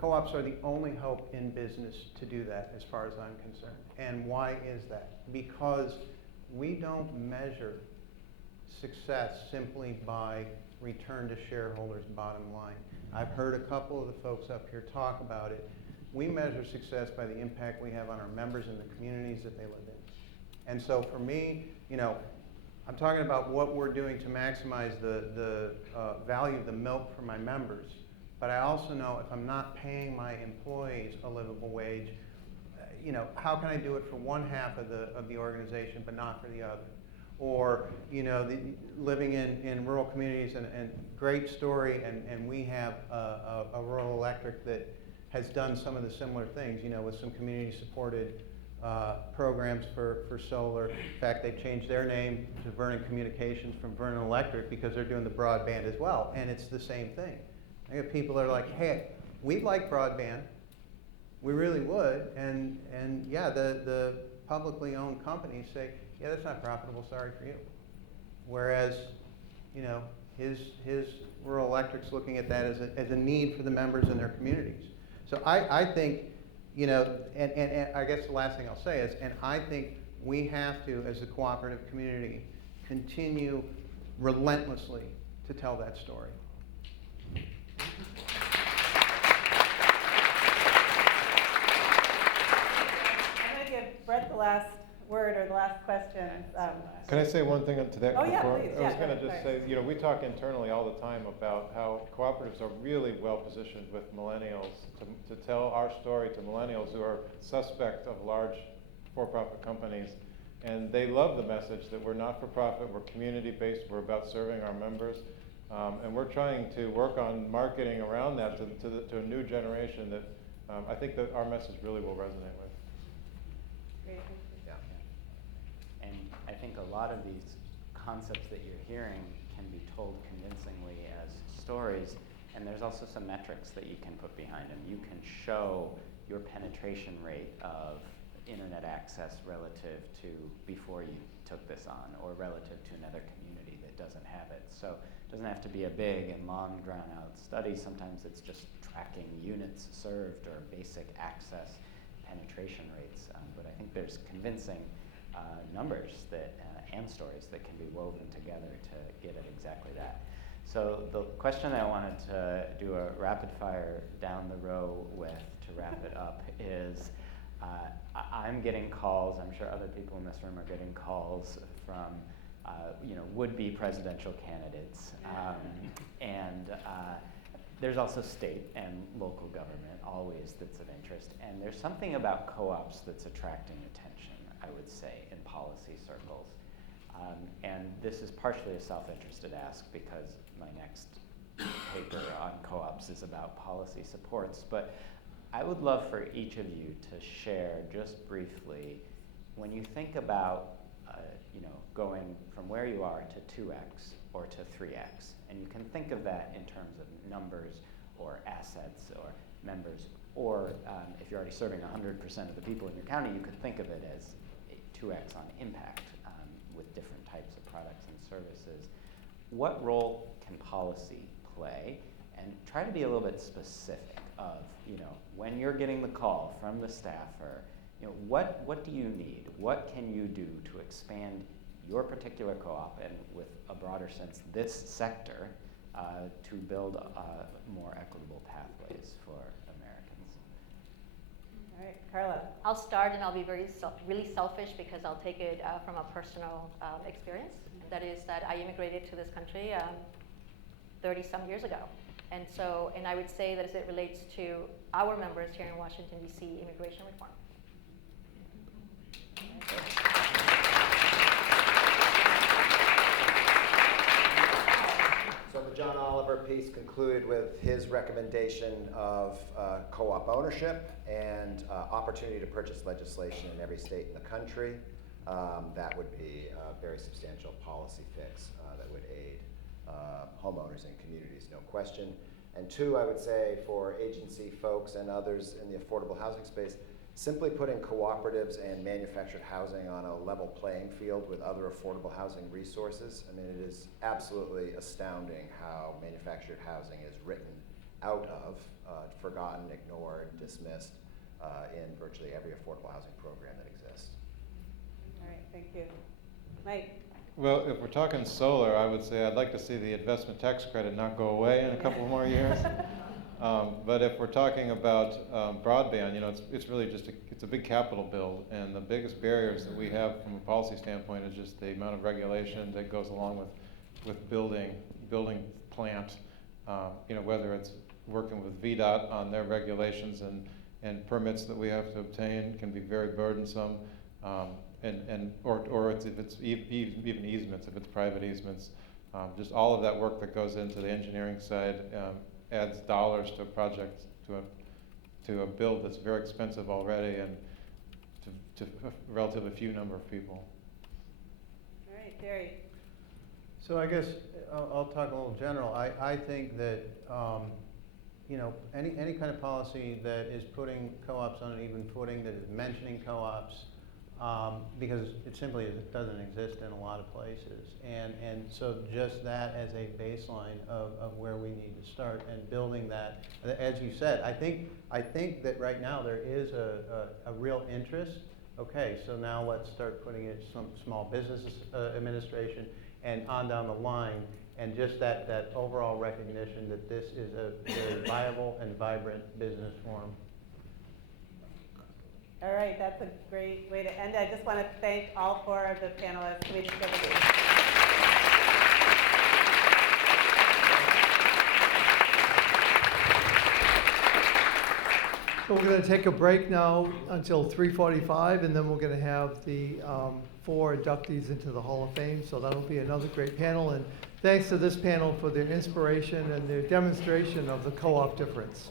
Co-ops are the only hope in business to do that, as far as I'm concerned. And why is that? Because we don't measure success simply by return to shareholders' bottom line. I've heard a couple of the folks up here talk about it. We measure success by the impact we have on our members and the communities that they live in. And so for me, you know, I'm talking about what we're doing to maximize the value of the milk for my members. But I also know if I'm not paying my employees a livable wage, you know, how can I do it for one half of the organization but not for the other? Or, you know, living in rural communities, and great story, and we have a rural electric that has done some of the similar things, you know, with some community-supported programs for solar. In fact, they've changed their name to Vernon Communications from Vernon Electric because they're doing the broadband as well, and it's the same thing. I got people that are like, hey, we'd like broadband, we really would, and yeah, the publicly owned companies say, yeah, that's not profitable, sorry for you. Whereas, you know, his rural electric's looking at that as a need for the members in their communities. So I think, you know, and I guess the last thing I'll say is, and I think we have to, as a cooperative community, continue relentlessly to tell that story. I'm going to give Brett the last word or the last question. Can I say one thing to that? Oh, yeah, before? please. I was going to just say, you know, we talk internally all the time about how cooperatives are really well positioned with millennials to tell our story to millennials who are suspect of large for-profit companies. And they love the message that we're not for profit, we're community-based, we're about serving our members. And we're trying to work on marketing around that to a new generation that I think that our message really will resonate with. Great. Yeah. And I think a lot of these concepts that you're hearing can be told convincingly as stories, and there's also some metrics that you can put behind them. You can show your penetration rate of internet access relative to before you took this on, or relative to another community that doesn't have it. So it doesn't have to be a big and long drawn out study. Sometimes it's just tracking units served or basic access penetration rates. But I think there's convincing numbers that and stories that can be woven together to get at exactly that. So the question that I wanted to do a rapid fire down the row with to wrap it up is, I'm getting calls, I'm sure other people in this room are getting calls from would-be presidential candidates. And there's also state and local government always that's of interest. And there's something about co-ops that's attracting attention, I would say, in policy circles. And this is partially a self-interested ask because my next paper on co-ops is about policy supports. But I would love for each of you to share just briefly, when you think about going from where you are to 2x or to 3x, and you can think of that in terms of numbers or assets or members, or if you're already serving 100% of the people in your county, you could think of it as 2x on impact with different types of products and services. What role can policy play? And try to be a little bit specific of, when you're getting the call from the staffer, what do you need? What can you do to expand your particular co-op, and with a broader sense, this sector, to build more equitable pathways for Americans? All right, Carla. I'll start, and I'll be really selfish because I'll take it from a personal experience. That is that I immigrated to this country 30-some years ago. And I would say that as it relates to our members here in Washington, D.C., immigration reform. So the John Oliver piece concluded with his recommendation of co-op ownership and opportunity to purchase legislation in every state in the country. That would be a very substantial policy fix that would aid homeowners and communities, no question. And two, I would say for agency folks and others in the affordable housing space, simply putting cooperatives and manufactured housing on a level playing field with other affordable housing resources. I mean, it is absolutely astounding how manufactured housing is written out of, forgotten, ignored, dismissed in virtually every affordable housing program that exists. All right, thank you. Mike? Well, if we're talking solar, I would say I'd like to see the investment tax credit not go away in a couple more years. But if we're talking about broadband, you know, it's really just it's a big capital bill, and the biggest barriers that we have from a policy standpoint is just the amount of regulation that goes along with building plant. You know, whether it's working with VDOT on their regulations and permits that we have to obtain can be very burdensome. Or if it's even easements, if it's private easements, just all of that work that goes into the engineering side adds dollars to a project, to a build that's very expensive already, and to a relatively few number of people. All right, Jerry? So I guess I'll talk a little general. I think that, you know, any kind of policy that is putting co-ops on an even footing, that is mentioning co-ops, because it simply doesn't exist in a lot of places. And so just that as a baseline of where we need to start and building that. As you said, I think that right now there is a real interest. Okay, so now let's start putting in some small business administration and on down the line, and just that overall recognition that this is a very viable and vibrant business form. All right, that's a great way to end it. I just want to thank all four of the panelists. Can we just give a- So we're going to take a break now until 3:45, and then we're going to have the 4 inductees into the Hall of Fame. So that'll be another great panel. And thanks to this panel for their inspiration and their demonstration of the co-op difference.